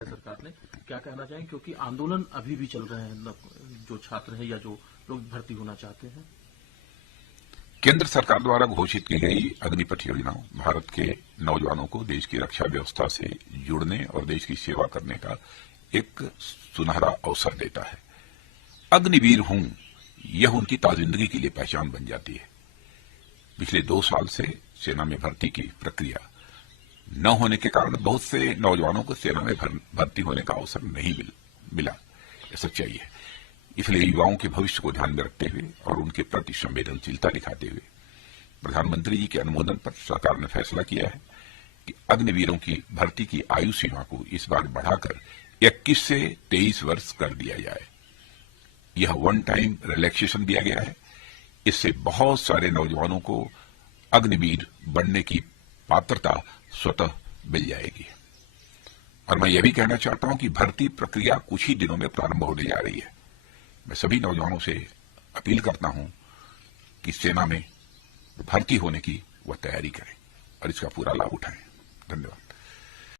सरकार ने क्या कहना चाहेंगे, क्योंकि आंदोलन अभी भी चल रहे हैं जो छात्र हैं या जो लोग भर्ती होना चाहते हैं। केंद्र सरकार द्वारा घोषित की गई अग्निपथ योजना भारत के नौजवानों को देश की रक्षा व्यवस्था से जुड़ने और देश की सेवा करने का एक सुनहरा अवसर देता है। अग्निवीर हूं, यह उनकी ताजिंदगी के लिए पहचान बन जाती है। पिछले 2 साल से सेना में भर्ती की प्रक्रिया न होने के कारण बहुत से नौजवानों को सेना में भर्ती होने का अवसर नहीं मिला। यह सच्चाई है। इसलिए युवाओं के भविष्य को ध्यान में रखते हुए और उनके प्रति संवेदनशीलता दिखाते हुए प्रधानमंत्री जी के अनुमोदन पर सरकार ने फैसला किया है कि अग्निवीरों की भर्ती की आयु सीमा को इस बार बढ़ाकर 21 से 23 वर्ष कर दिया जाए। यह वन टाइम रिलैक्सेशन दिया गया है। इससे बहुत सारे नौजवानों को अग्निवीर बनने की पात्रता स्वतः मिल जाएगी। और मैं यह भी कहना चाहता हूं कि भर्ती प्रक्रिया कुछ ही दिनों में प्रारंभ होने जा रही है। मैं सभी नौजवानों से अपील करता हूं कि सेना में भर्ती होने की वह तैयारी करें और इसका पूरा लाभ उठाएं। धन्यवाद।